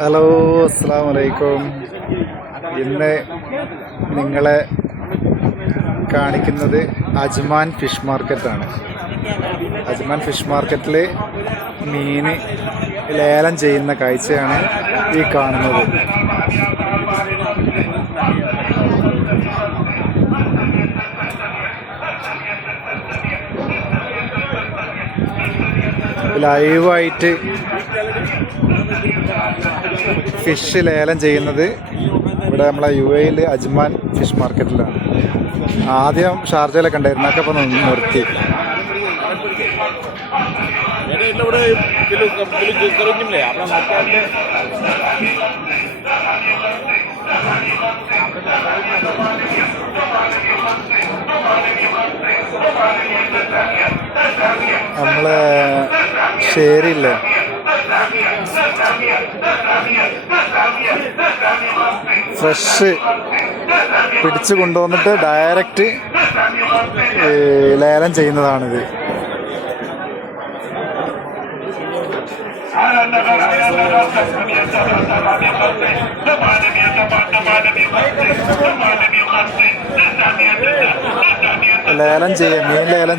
Hello അസ്സാം വലൈക്കും ഇന്ന് നിങ്ങളെ കാണിക്കുന്നത് അജ്മാൻ ഫിഷ് മാർക്കറ്റാണ്. അജ്മാൻ ഫിഷ് മാർക്കറ്റിൽ മീൻ ലേലം ചെയ്യുന്ന കാഴ്ചയാണ് ഈ കാണുന്നത്. ലൈവായിട്ട് ഫിഷ് ലേലം ചെയ്യുന്നത് ഇവിടെ നമ്മളെ യു എയിൽ അജ്മാൻ ഫിഷ് മാർക്കറ്റിലാണ് ആദ്യം ഷാർജയിലൊക്കെ ഉണ്ടായിരുന്നു അതൊക്കെ ഇപ്പം നിർത്തി. നമ്മളെ ശരിയില്ലേ? ഫ്രഷ് പിടിച്ചു കൊണ്ടുവന്നിട്ട് ഡയറക്റ്റ് ലേലം ചെയ്യുന്നതാണിത്. ലേലം ചെയ്യുക മീൻ ലേലം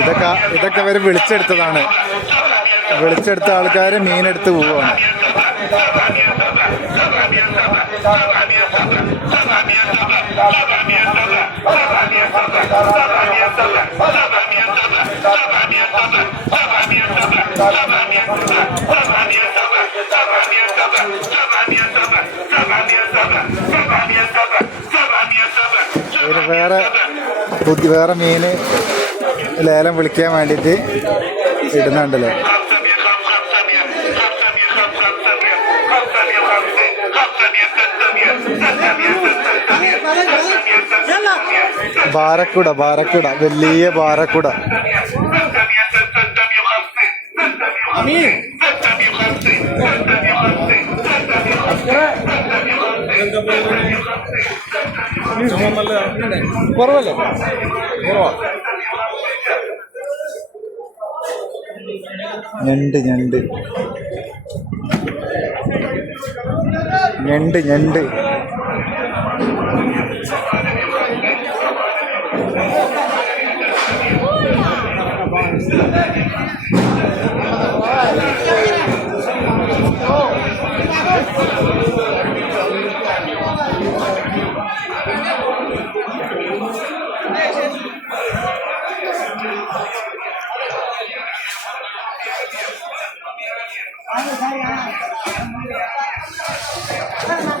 ഇതൊക്കെ ഇതൊക്കെ അവർ വിളിച്ചെടുത്തതാണ്. വിളിച്ചെടുത്ത ആൾക്കാർ മീനെടുത്ത് പോവുകയാണ്. വേറെ പുതിയ വേറെ മീന് ലേലം വിളിക്കാൻ വേണ്ടിയിട്ട് ഇടുന്നുണ്ടല്ലേ ബാരക്കുട ബാരക്കുട വലിയ ബാരക്കുട. കുറവല്ലേ? കുറവാ. ഞണ്ട് ഞണ്ട്. ഞണ്ട് ഞണ്ട്.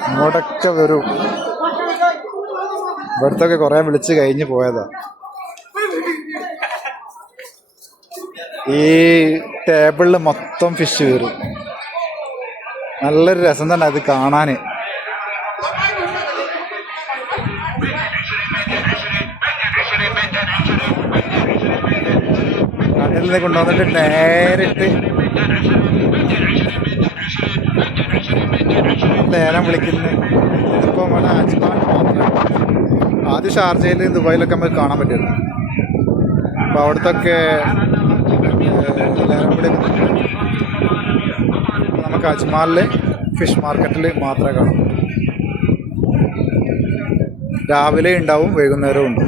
ഇങ്ങോട്ടൊക്കെ വരും. ഇവിടുത്തൊക്കെ കുറെ വിളിച്ച് കഴിഞ്ഞ് പോയതാ. ഈ ടേബിളിൽ മൊത്തം ഫിഷ് വരും. നല്ലൊരു രസം തന്നെ അത് കാണാന്. കടയിൽ നിന്ന് കൊണ്ടുവന്നിട്ട് നേരിട്ട് ലേലം വിളിക്കുന്നത് ഇതിപ്പോൾ ഇവിടെ അജ്മാൻ ആദ്യം ഷാർജയിൽ ദുബായിലൊക്കെ നമുക്ക് കാണാൻ പറ്റിയിരുന്നു അപ്പോൾ അവിടുത്തൊക്കെ ലേലം വിളി അപ്പോൾ നമുക്ക് അജ്മാനിൽ ഫിഷ് മാർക്കറ്റിൽ മാത്രമേ കാണൂ. രാവിലെ ഉണ്ടാവും വൈകുന്നേരവും ഉണ്ട്.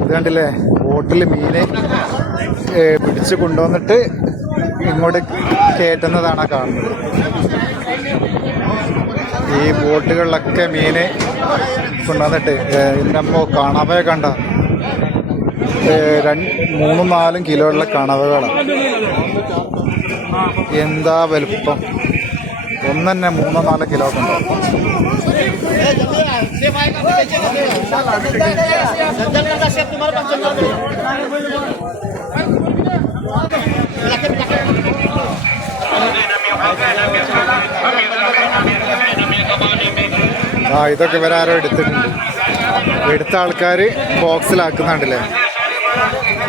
ഇത് കണ്ടില്ലേ? ബോട്ടിൽ മീനെ പിടിച്ച് കൊണ്ടുവന്നിട്ട് ഇങ്ങോട്ട് കയറ്റുന്നതാണ് കാണുന്നത്. ഈ ബോട്ടുകളിലൊക്കെ മീന് കൊണ്ടുവന്നിട്ട് ഏ, കാണാമേ കണവയെ കണ്ട? മൂന്നും നാലും കിലോ ഉള്ള കണവകളാണ്. എന്താ വലുപ്പം? ഒന്ന് മൂന്നോ നാലോ കിലോ ആ ഇതൊക്കെ ഇവരാരോ എടുത്തിട്ടുണ്ട്. എടുത്ത ആൾക്കാർ ബോക്സിലാക്കുന്നുണ്ടല്ലേ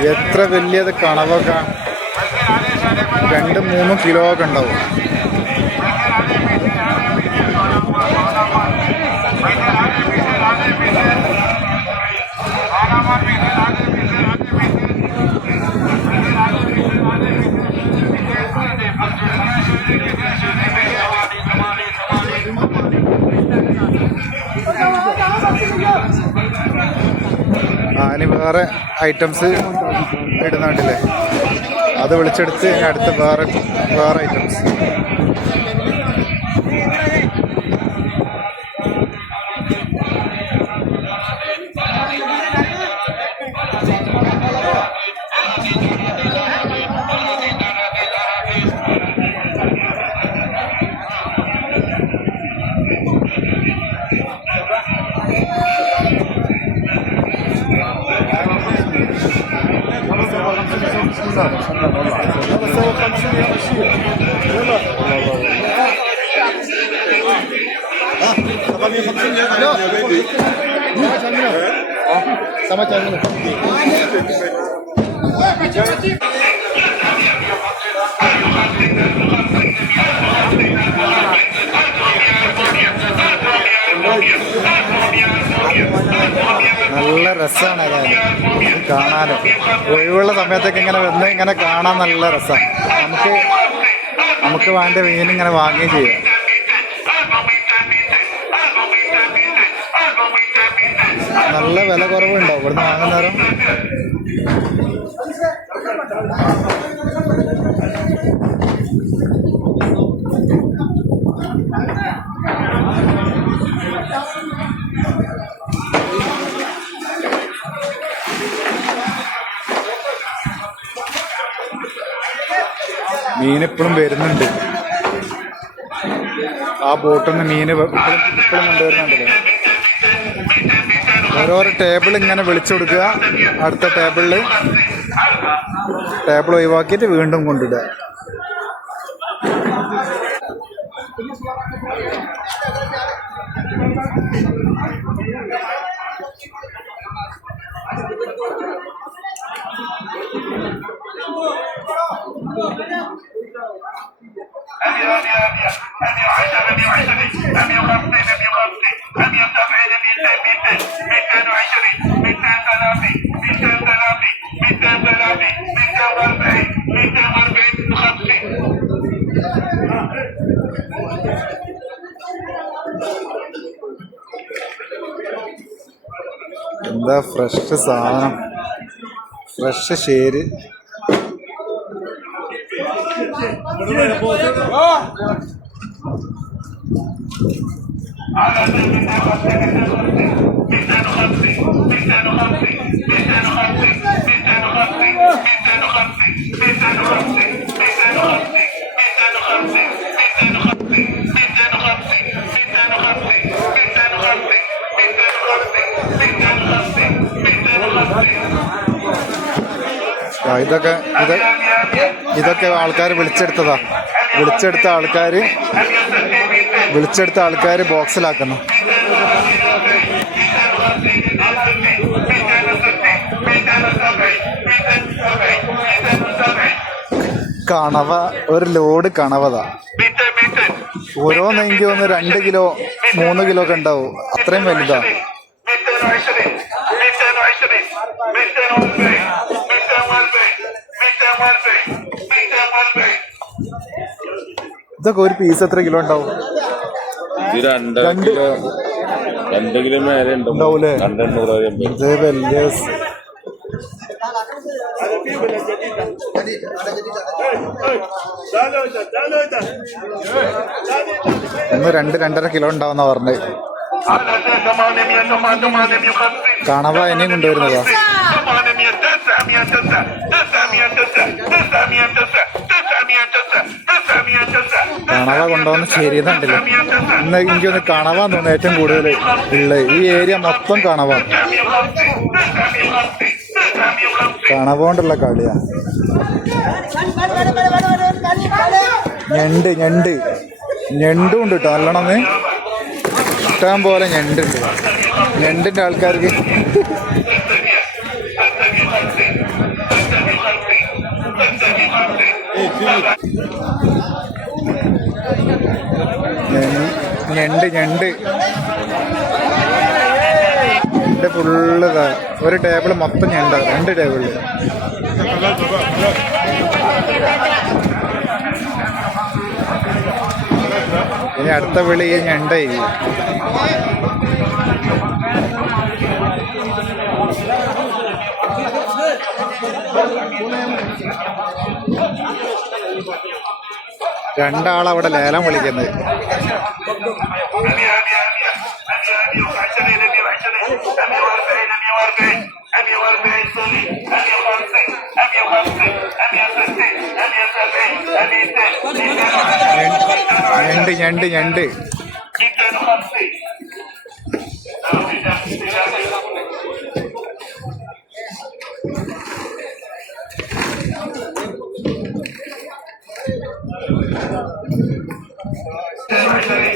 എത്ര വലിയത് കണവൊക്കെ രണ്ട് മൂന്ന് കിലോ ഒക്കെ ഉണ്ടാവും. ഇനി വേറെ ഐറ്റംസ് ഇടുന്നുണ്ടല്ലേ അത് വിളിച്ചെടുത്ത് അടുത്ത വേറെ വേറെ ഐറ്റംസ് ഒഴിവുള്ള സമയത്തൊക്കെ ഇങ്ങനെ വന്ന് ഇങ്ങനെ കാണാൻ നല്ല രസമാണ് നമുക്ക് നമുക്ക് വേണ്ട മീൻ ഇങ്ങനെ വാങ്ങുകയും ചെയ്യാം. നല്ല വില കുറവുണ്ടോ ഇവിടുന്ന് വാങ്ങുന്നേരം മീൻ ഇപ്പോഴും വരുന്നുണ്ട്. ആ ബോട്ടിൽ നിന്ന് ഇപ്പോഴും ഇപ്പോഴും കൊണ്ടുവരുന്നുണ്ടല്ലോ. ഓരോരോ ടേബിൾ ഇങ്ങനെ വിളിച്ചു കൊടുക്കുക. അടുത്ത ടേബിളിൽ ടേബിൾ ഒഴിവാക്കിയിട്ട് വീണ്ടും കൊണ്ടിടുക എന്താ ഫ്രഷ് സാധനം. ഫ്രഷ് ഷേര് ആ, ഇതൊക്കെ ഇത് ഇതൊക്കെ ആൾക്കാർ വിളിച്ചെടുത്തതാ. വിളിച്ചെടുത്ത ആൾക്കാർ വിളിച്ചെടുത്ത ആൾക്കാർ ബോക്സിലാക്കുന്നു. കണവ ഒരു ലോഡ് കണവതാ. ഓരോന്നെങ്കിൽ ഒന്ന് രണ്ട് കിലോ മൂന്ന് കിലോ ഒക്കെ ഉണ്ടാവും. അത്രയും വലുതാ. ഇതൊക്കെ ഒരു പീസ് എത്ര കിലോ ഉണ്ടാവും രണ്ട് കിലോ രണ്ട് കിലോ മേലെ ഉണ്ട് ഉണ്ടാവൂലേ? ഇത് വലിയ ഒന്ന് രണ്ട് രണ്ടര കിലോ ഉണ്ടാവുന്ന പറഞ്ഞത് കണവ ഇനിയും കൊണ്ടുവരുന്നതാ കണവ കൊണ്ടുവന്ന് ശരിയതുണ്ടല്ലോ ഇന്ന് എനിക്കൊന്ന് കണവാന്ന് തോന്നുന്നു ഏറ്റവും കൂടുതൽ ഉള്ളത് ഈ ഏരിയ മൊത്തം കണവ. കണവ കൊണ്ടുള്ള കളിയാ. ഞണ്ട് ഞണ്ട്. ഞണ്ടും ഉണ്ട് കേട്ടോ നല്ലോണം ഇഷ്ടം പോലെ ഞണ്ടുണ്ട്. ഞണ്ടിന്റെ ആൾക്കാർക്ക്. ഞണ്ട് ഞണ്ട് ഞണ്ട്. ഞണ്ട് ഫുള്ള് ഒരു ടേബിൾ മൊത്തം ഞണ്ട രണ്ട് ടേബിളിൽ ഇനി അടുത്ത വിളി ഞണ്ടായി രണ്ടാളവിടെ ലേലം വിളിക്കുന്നത്. ഞണ്ട് ഞണ്ട് ഞണ്ട്.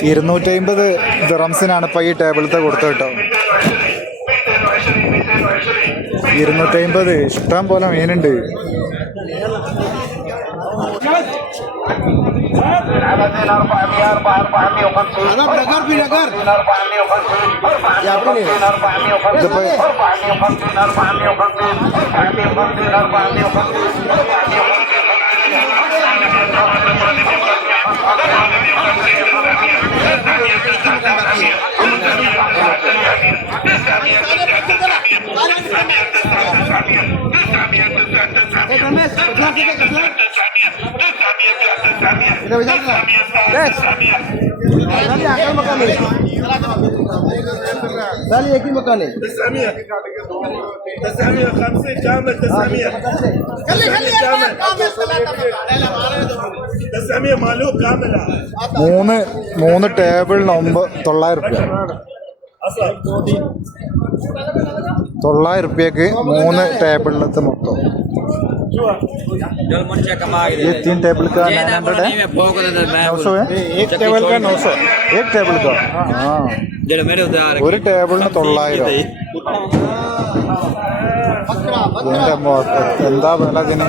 ഇരുന്നൂറ്റി അമ്പത് ദിറംസിനാണ് ഇപ്പോൾ ഈ ടേബിളത്തെ കൊടുത്തത് കേട്ടോ. ഇരുന്നൂറ്റമ്പത് ഇഷ്ടം പോലെ മീനുണ്ട്. ഇതിപ്പോ Gracias. अकल मकान है एक ही मकान है कम से कम മൂന്ന് മൂന്ന് ടേബിൾ നമ്പർ തൊള്ളായിരം രൂപ തൊള്ളായിരം റുപ്യക്ക് മൂന്ന് ടേബിളിലത്തെ മൊത്തം जो मुझे कमा के ये दे तीन टेबल का ये नाइन ना हंड्रेड नहीं है मैं भोग दे मैं नौ सौ है एक टेबल का नौ सौ एक टेबल का हाँ जो मेरे उधार ഒരു ടേബിളിന് തൊള്ളായിരം എന്റെ മോ- എന്താ വില ഇതിന്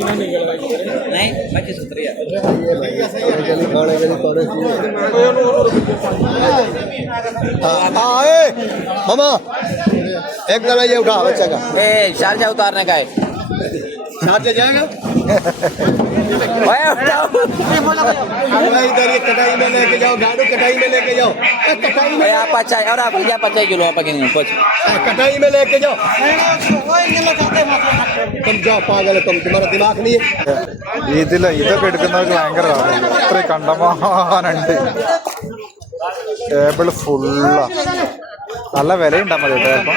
नहीं पच्चीस उतरिया खाने के लिए सारे हाँ ए मामा एक दाना ये उठा बच्चा का। ए शारजा उतारने का है। साथ ले जाएगा ओए उठाओ अगला इधर ये कटाई में लेके जाओ गाड़ू कटाई में लेके जाओ ए, कटाई में ओए आप अच्छा और आप जा पचास किलो आप के नहीं कुछ ए, कटाई में लेके जाओ तुम जाओ पागल है तुम तुम्हारा दिमाग नहीं है ഇതില് ഇതൊക്കെ എടുക്കുന്നവർക്ക് ഭയങ്കര ലാഭം. ഇത്ര കണ്ടമാനുണ്ട് ടേബിൾ ഫുള്ളാ നല്ല വിലയുണ്ടാ മതി കേട്ടോ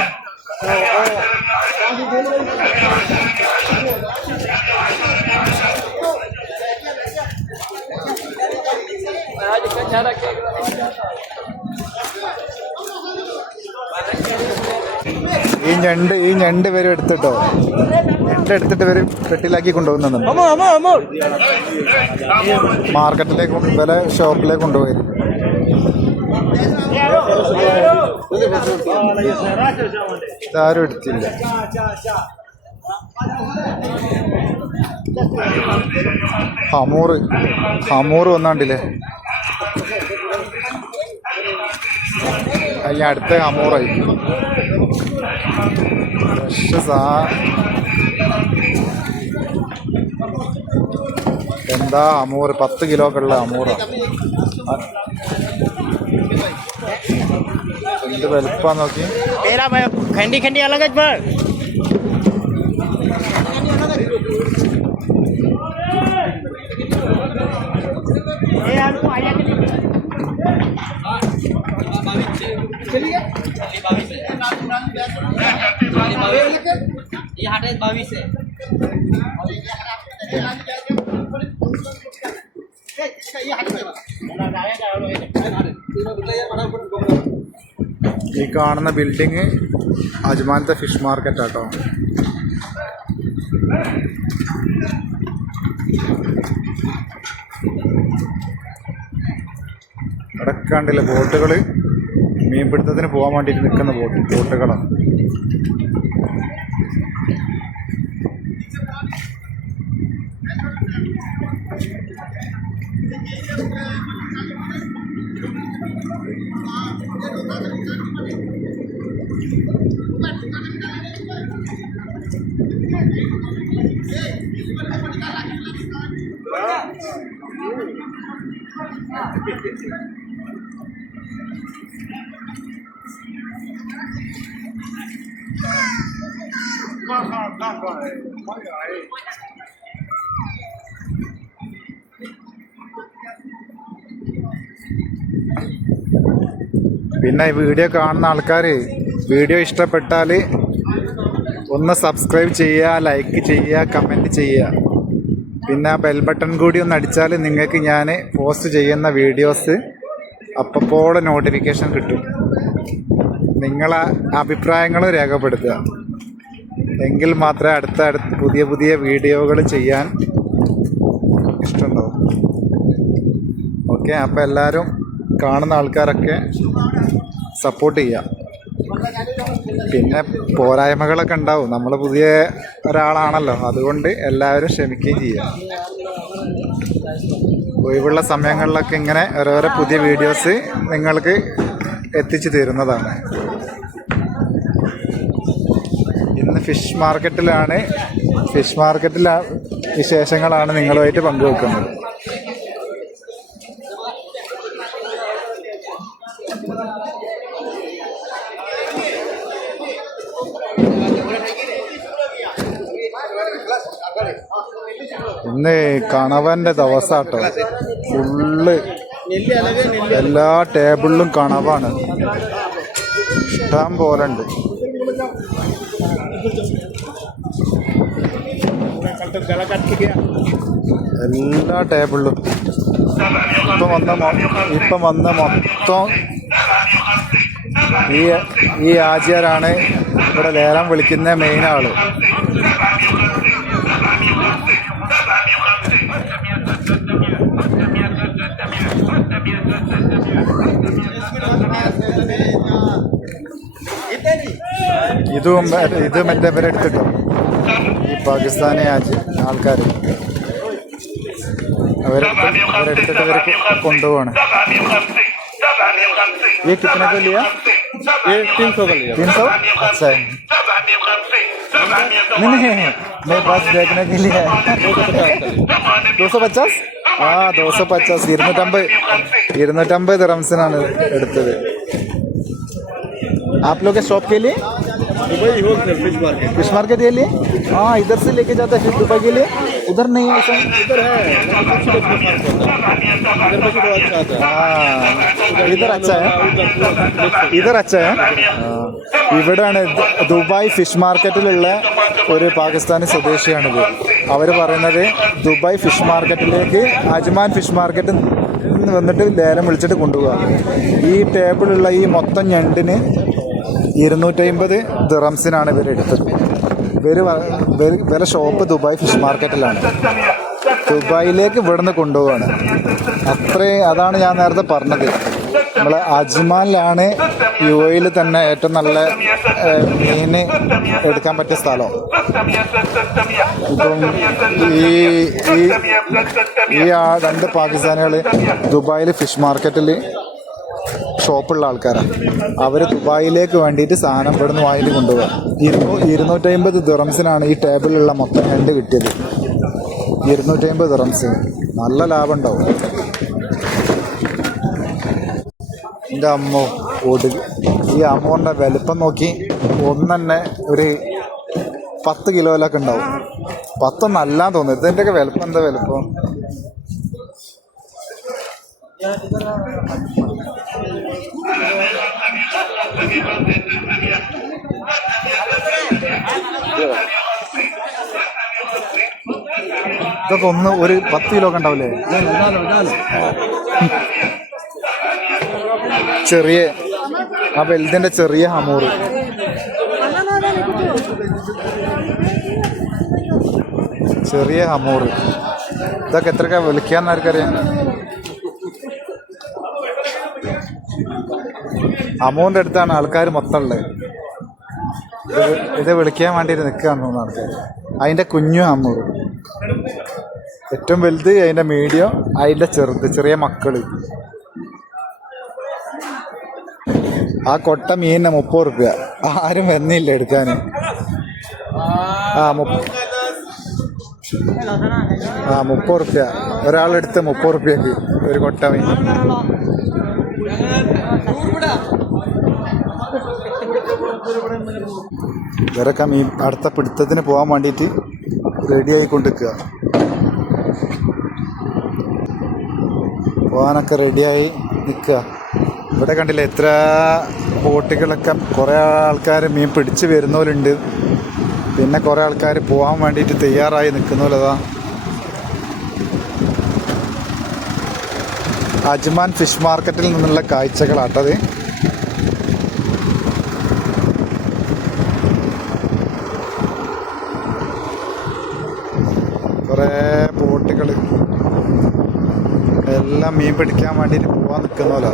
ഈ ഞണ്ട് ഈ ഞണ്ട് പേരും എടുത്തിട്ടോ. ഞണ്ട് എടുത്തിട്ട് പേര് കെട്ടിലാക്കി കൊണ്ടുപോകുന്നുണ്ട്. മാർക്കറ്റിലേക്ക് വില ഷോപ്പിലേക്ക് കൊണ്ടുപോയി. ആരും എടുത്തില്ല. ഹമൂറ് ഹമൂറ് വന്നാണ്ടില്ലേ? അല്ല അടുത്ത അമൂറായി. ഫ്രഷ് സാ. എന്താ അമൂർ? പത്ത് കിലോക്കുള്ള അമൂറ. ഉള്ള അമൂറാണ് എന്ത് വലുപ്പാ നോക്കി. ഖണ്ടി ഖണ്ടി അലങ്കജ് ये आपको आया कि नहीं ये हाट है बावीस है ഈ കാണുന്ന ബിൽഡിങ് അജ്മാനത്തെ ഫിഷ് മാർക്കറ്റ് ആട്ടോ കണ്ടില്ല ബോട്ടുകൾ മീൻപിടുത്തത്തിന് പോകാൻ വേണ്ടിയിട്ട് നിൽക്കുന്ന ബോട്ട് ബോട്ടുകളാണ്. പിന്നെ ഈ വീഡിയോ കാണുന്ന ആൾക്കാർ വീഡിയോ ഇഷ്ടപ്പെട്ടാൽ ഒന്ന് സബ്സ്ക്രൈബ് ചെയ്യുക ലൈക്ക് ചെയ്യുക കമന്റ് ചെയ്യുക. പിന്നെ ആ ബെൽ ബട്ടൺ കൂടി ഒന്ന് അടിച്ചാൽ നിങ്ങൾക്ക് ഞാൻ പോസ്റ്റ് ചെയ്യുന്ന വീഡിയോസ് അപ്പപ്പോൾ നോട്ടിഫിക്കേഷൻ കിട്ടും. നിങ്ങളെ അഭിപ്രായങ്ങളും രേഖപ്പെടുത്തുക. എങ്കിൽ മാത്രമേ അടുത്ത അടുത്ത് പുതിയ പുതിയ വീഡിയോകൾ ചെയ്യാൻ ഇഷ്ടമുണ്ടാവും. ഓക്കെ അപ്പോൾ എല്ലാവരും കാണുന്ന ആൾക്കാരൊക്കെ സപ്പോർട്ട് ചെയ്യുക. പിന്നെ പോരായ്മകളൊക്കെ ഉണ്ടാവും. നമ്മൾ പുതിയ ഒരാളാണല്ലോ. അതുകൊണ്ട് എല്ലാവരും ക്ഷമിക്കുകയും ചെയ്യാം. ഒഴിവുള്ള സമയങ്ങളിലൊക്കെ ഇങ്ങനെ ഓരോരോ പുതിയ വീഡിയോസ് നിങ്ങൾക്ക് എത്തിച്ചു തരുന്നതാണ്. ഇന്ന് ഫിഷ് മാർക്കറ്റിലാണ് ഫിഷ് മാർക്കറ്റിലെ വിശേഷങ്ങളാണ് നിങ്ങളുമായിട്ട് പങ്കുവെക്കുന്നത്. ഇന്ന് കണവന്റെ ദിവസാട്ടോ. ഫുള്ള് എല്ലാ ടേബിളിലും കണവാണ്. ഇഷ്ടം പോലെ ഉണ്ട് എല്ലാ ടേബിളിലും. ഇപ്പം വന്ന ഇപ്പം വന്ന മൊത്തം ഈ ഈ ആചാരാണ് ഇവിടെ ലേലം വിളിക്കുന്ന മെയിൻ ആൾ. ഇതും ഇത് മറ്റേ ഇവരെടുത്തിട്ടോ ഈ പാകിസ്ഥാനി ആജ് ആൾക്കാർ അവരെടുത്ത് അവരെടുത്തിട്ട് ഇവർക്ക് കൊണ്ടുപോവാണ് ये कितने का लिया ये तीन सौ का लिया तीन सौ अच्छा है नहीं नहीं मैं बस देखने के लिए दो सौ पचास ആ ദോ സോ പച്ചാസ് ഇരുന്നൂറ്റമ്പത് ഇരുന്നൂറ്റമ്പത് റംസിനാണ് എടുത്തത് आप लोग के शॉप के लिए Dubai wholesale fish market fish market के लिए हाँ इधर से लेके जाता है फिर दुबई के लिए उधर नहीं है ऐसा इधर है यहाँ पर सिर्फ फिश मार्केट होता है इधर में तो अच्छा आता है हाँ इधर अच्छा है उधर पूरा mix है। ഇതർ അച്ഛ ഇവിടെയാണ് ദു- ദുബായ് ഫിഷ് മാർക്കറ്റിലുള്ള ഒരു പാകിസ്ഥാനി സ്വദേശിയാണിത് അവർ പറയുന്നത് ദുബായ് ഫിഷ് മാർക്കറ്റിലേക്ക് അജ്മാൻ ഫിഷ് മാർക്കറ്റ് വന്നിട്ട് ലേലം വിളിച്ചിട്ട് കൊണ്ടുപോകാം ഈ ടേബിളുള്ള ഈ മൊത്തം ഞണ്ടിന് ഇരുന്നൂറ്റമ്പത് ദിറംസിനാണ് ഇവർ എടുത്തത്. ഇവർ ഇവരെ ഷോപ്പ് ദുബായ് ഫിഷ് മാർക്കറ്റിലാണ്. ദുബായിലേക്ക് ഇവിടുന്ന് കൊണ്ടുപോവാണ്. അത്രയും അതാണ് ഞാൻ നേരത്തെ പറഞ്ഞത്. നമ്മളെ അജ്മാനിലാണ് യു എയിൽ തന്നെ ഏറ്റവും നല്ല മീൻ എടുക്കാൻ പറ്റിയ സ്ഥലം. ഇപ്പം ഈ ഈ ഈ ആ രണ്ട് പാകിസ്ഥാനികൾ ദുബായിൽ ഫിഷ് മാർക്കറ്റിൽ ഷോപ്പുള്ള ആൾക്കാരാണ് അവർ ദുബായിലേക്ക് വേണ്ടിയിട്ട് സാധനം ഇവിടുന്ന് വാങ്ങിയിട്ട് കൊണ്ടുപോകാം ഇരുന്നൂ ഇരുന്നൂറ്റമ്പത് ദിറംസിനാണ് ഈ ടേബിളിലുള്ള മൊത്തം രണ്ട് കിട്ടിയത്. ഇരുന്നൂറ്റമ്പത് ദുറംസ്. നല്ല ലാഭം ഉണ്ടാവും എന്റെ അമ്മ ഒടു ഈ അമ്മോന്റെ വലിപ്പം നോക്കി ഒന്ന് തന്നെ ഒരു പത്ത് കിലോയിലൊക്കെ ഉണ്ടാവും. പത്തൊന്നല്ല തോന്നുന്നു. ഇതിന്റെയൊക്കെ വലിപ്പം എന്താ വലിപ്പം? ഇതൊക്കെ ഒന്ന് ഒരു പത്ത് കിലോ ഒക്കെ ഉണ്ടാവില്ലേ? ചെറിയ ആ വലുതിന്റെ ചെറിയ ഹമൂറ്. ചെറിയ ഹമൂറ്. ഇതൊക്കെ എത്രയൊക്കെ വിളിക്കാന്ന് ആർക്കറിയാം? അമൗണ്ട് അടുത്താണ് ആൾക്കാർ മൊത്തം ഉള്ളത് ഇത് വിളിക്കാൻ വേണ്ടി നിൽക്കുകയാണ് തോന്നുന്നു ആൾക്കാർ അതിന്റെ കുഞ്ഞു അമൂറ് ഏറ്റവും വലുത് അതിന്റെ മീഡിയം അതിന്റെ ചെറുത് ചെറിയ മക്കൾ. ആ കൊട്ട മീനിന് മുപ്പത് റുപ്യ. ആരും വന്നില്ല എടുക്കാൻ ആ ആ മുപ്പത് റുപ്യ. ഒരാളെടുത്ത് മുപ്പത് റുപ്യക്ക് ഒരു കൊട്ട മീൻ. ഇവരൊക്കെ മീൻ അടുത്ത പിടുത്തത്തിന് പോകാൻ വേണ്ടിയിട്ട് റെഡി ആയിക്കൊണ്ടിരിക്കുക പോകാനൊക്കെ റെഡിയായി നിൽക്കുക ഇവിടെ കണ്ടില്ലേ എത്ര ബോട്ടുകളൊക്കെ കുറേ ആൾക്കാർ മീൻ പിടിച്ച് വരുന്നവരുണ്ട്. പിന്നെ കുറേ ആൾക്കാർ പോകാൻ വേണ്ടിയിട്ട് തയ്യാറായി നിൽക്കുന്നവരതാ അജ്മാൻ ഫിഷ് മാർക്കറ്റിൽ നിന്നുള്ള കാഴ്ചകളാട്ടത് കുറേ ബോട്ടുകൾ എല്ലാം മീൻ പിടിക്കാൻ വേണ്ടിയിട്ട് പോവാൻ നിൽക്കുന്നല്ലോ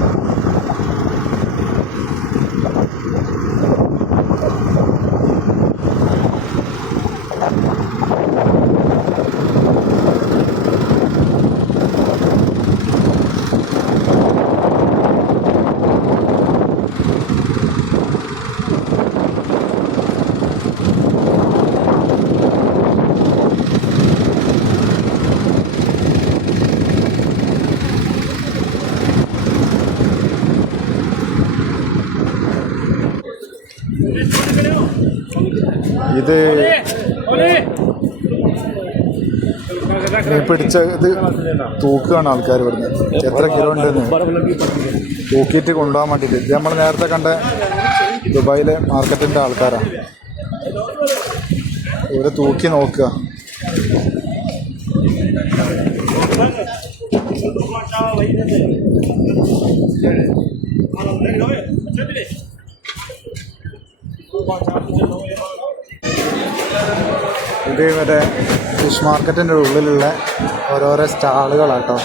പിടിച്ച ഇത് തൂക്കുകയാണ് ആൾക്കാർ ഇവിടുന്ന്. എത്ര കിലോ ഉണ്ടെന്ന്. തൂക്കിയിട്ട് കൊണ്ടുപോകാൻ വേണ്ടിയിട്ട്. ഇത് നമ്മൾ നേരത്തെ കണ്ട ദുബായിലെ മാർക്കറ്റിന്റെ ആൾക്കാരാണ്. ഇവരെ തൂക്കി നോക്കുക. ഇത് മറ്റേ ഫിഷ് മാർക്കറ്റിന്റെ ഉള്ളിലുള്ള ഓരോരോ സ്റ്റാളുകളാട്ടോ.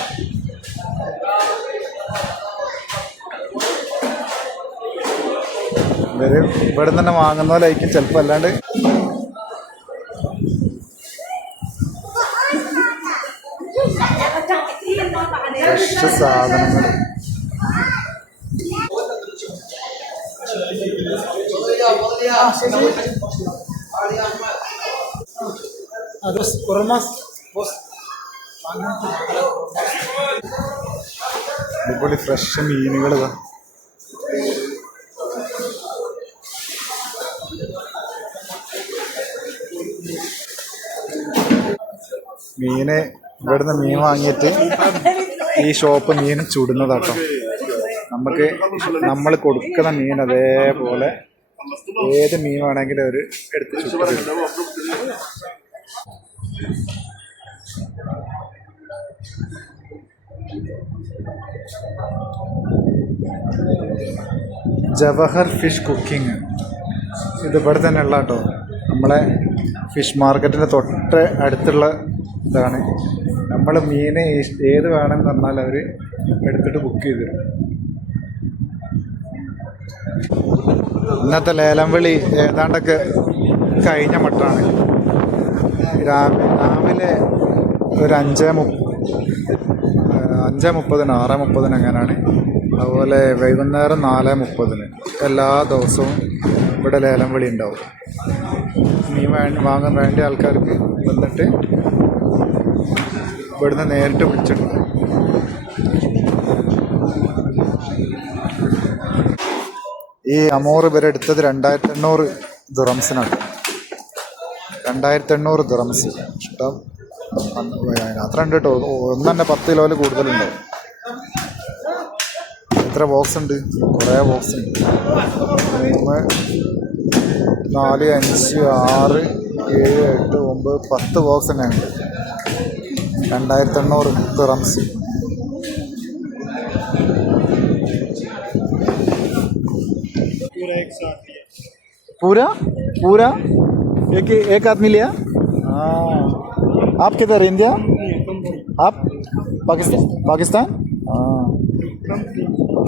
ഇവർ ഇവിടെ തന്നെ വാങ്ങുന്ന പോലായിരിക്കും ചിലപ്പോൾ അല്ലാണ്ട് ഫ്രഷ് സാധനങ്ങൾ അടിപൊളി ഫ്രഷ് മീനുകൾ മീനെ ഇവിടുന്ന് മീൻ വാങ്ങിയിട്ട് ഈ ഷോപ്പ് മീൻ ചുടുന്നതാട്ടോ. നമുക്ക് നമ്മൾ കൊടുക്കുന്ന മീൻ അതേപോലെ ഏത് മീൻ വേണമെങ്കിലും അവർ എടുത്ത് ചുട്ടു. Jawahar fish cooking. ഇത് ഇവിടെ തന്നെ ഉള്ള കേട്ടോ. നമ്മളെ ഫിഷ് മാർക്കറ്റിന്റെ തൊട്ട് അടുത്തുള്ള ഇതാണ്. നമ്മൾ മീൻ ഏത് വേണമെന്ന് പറഞ്ഞാൽ അവർ എടുത്തിട്ട് ബുക്ക് ചെയ്തു ഇന്നത്തെ ലേലം വിളി ഏതാണ്ടൊക്കെ കഴിഞ്ഞ മട്ടാണ്. രാവിലെ ഒരു അഞ്ച് മു അഞ്ച് മുപ്പതിന് ആറ് മുപ്പതിന് അങ്ങനെയാണ് അതുപോലെ വൈകുന്നേരം നാല് മുപ്പതിന്. എല്ലാ ദിവസവും ഇവിടെ ലേലം വിളി ഉണ്ടാവും. മീൻ വേ വാങ്ങാൻ വേണ്ട ആൾക്കാർക്ക് വന്നിട്ട് ഇവിടുന്ന് നേരിട്ട് വിളിച്ചിട്ടുണ്ട്. ഈ അമോർ ഇവരെടുത്തത് രണ്ടായിരത്തി എണ്ണൂറ് ദിറംസിനാണ്. രണ്ടായിരത്തി എണ്ണൂറ് ദിറംസ് ഇഷ്ടം അത്ര ഉണ്ട് കേട്ടോ ഒന്ന് തന്നെ പത്ത് കിലോയിൽ കൂടുതലുണ്ട്. എത്ര ബോക്സ് ഉണ്ട്? കുറേ ബോക്സ് ഉണ്ട്. മൂന്ന് നാല് അഞ്ച് ആറ് ഏഴ് എട്ട് ഒമ്പത് പത്ത് ബോക്സ് തന്നെ ഉണ്ട് രണ്ടായിരത്തി എണ്ണൂറ് ദിറംസ് പൂര? പൂര? एक एक आदमी लिया हाँ आप किधर इंडिया आप पाकिस्तान पाकिस्तान हाँ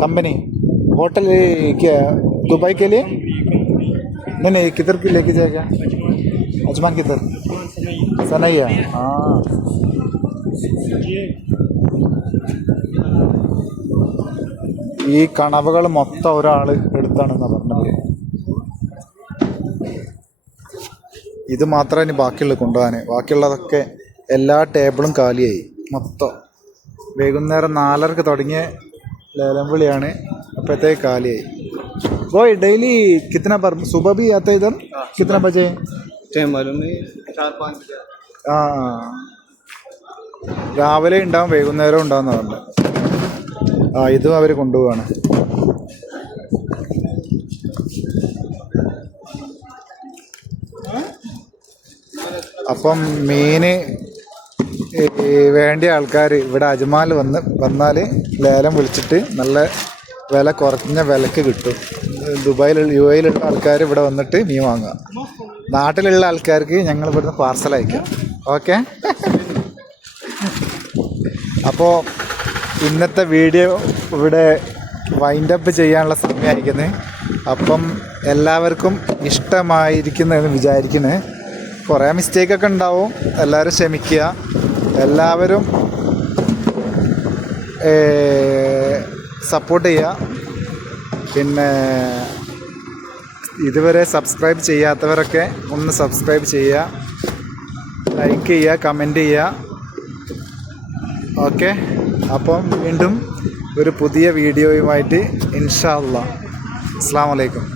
कंपनी होटल ये क्या दुबई के लिए नहीं नहीं किधर की लेके जाएगा अजमान किधर सनैया हाँ ഈ കണവകൾ മൊത്തം ഒരാൾ എടുത്താണെന്നാണ് പറഞ്ഞത് ഇത് മാത്രമേ ഇനി ബാക്കിയുള്ളൂ കൊണ്ടുപോകാൻ ബാക്കിയുള്ളതൊക്കെ എല്ലാ ടേബിളും കാലിയായി മൊത്തം വൈകുന്നേരം നാലരക്ക് തുടങ്ങിയ ലേലം വിളിയാണ് അപ്പോഴത്തേക്ക് കാലിയായി वही डेली कितना बार सुबह भी आता है इधर कितना बजे टाइम मालूम नहीं चार पाँच बजे ആ രാവിലെ ഉണ്ടാവും വൈകുന്നേരം ഉണ്ടാവുന്ന പറഞ്ഞത് ആ ഇതും അവർ കൊണ്ടുപോവാണ് അപ്പം മീന് വേണ്ട ആൾക്കാർ ഇവിടെ അജ്മാൽ വന്ന് വന്നാൽ ലേലം വിളിച്ചിട്ട് നല്ല വില കുറഞ്ഞ വിലക്ക് കിട്ടും. ദുബായിലുള്ള യു എയിലുള്ള ആൾക്കാർ ഇവിടെ വന്നിട്ട് മീൻ വാങ്ങുക. നാട്ടിലുള്ള ആൾക്കാർക്ക് ഞങ്ങൾ ഇവിടുന്ന് പാർസൽ അയക്കാം. ഓക്കെ അപ്പോൾ ഇന്നത്തെ വീഡിയോ ഇവിടെ വൈൻഡ് അപ്പ് ചെയ്യാനുള്ള സമയമായിരിക്കുന്നത് അപ്പം എല്ലാവർക്കും ഇഷ്ടമായിരിക്കുന്നു എന്ന് വിചാരിക്കുന്നു. കുറേ മിസ്റ്റേക്കൊക്കെ ഉണ്ടാവും. എല്ലാവരും ക്ഷമിക്കുക. എല്ലാവരും സപ്പോർട്ട് ചെയ്യുക. പിന്നെ ഇതുവരെ സബ്സ്ക്രൈബ് ചെയ്യാത്തവരൊക്കെ ഒന്ന് സബ്സ്ക്രൈബ് ചെയ്യുക. ലൈക്ക് ചെയ്യുക കമന്റ് ചെയ്യുക. ഓക്കെ അപ്പം വീണ്ടും ഒരു പുതിയ വീഡിയോയുമായിട്ട് ഇൻഷാ അല്ലാ അസ്സാം വലൈക്കും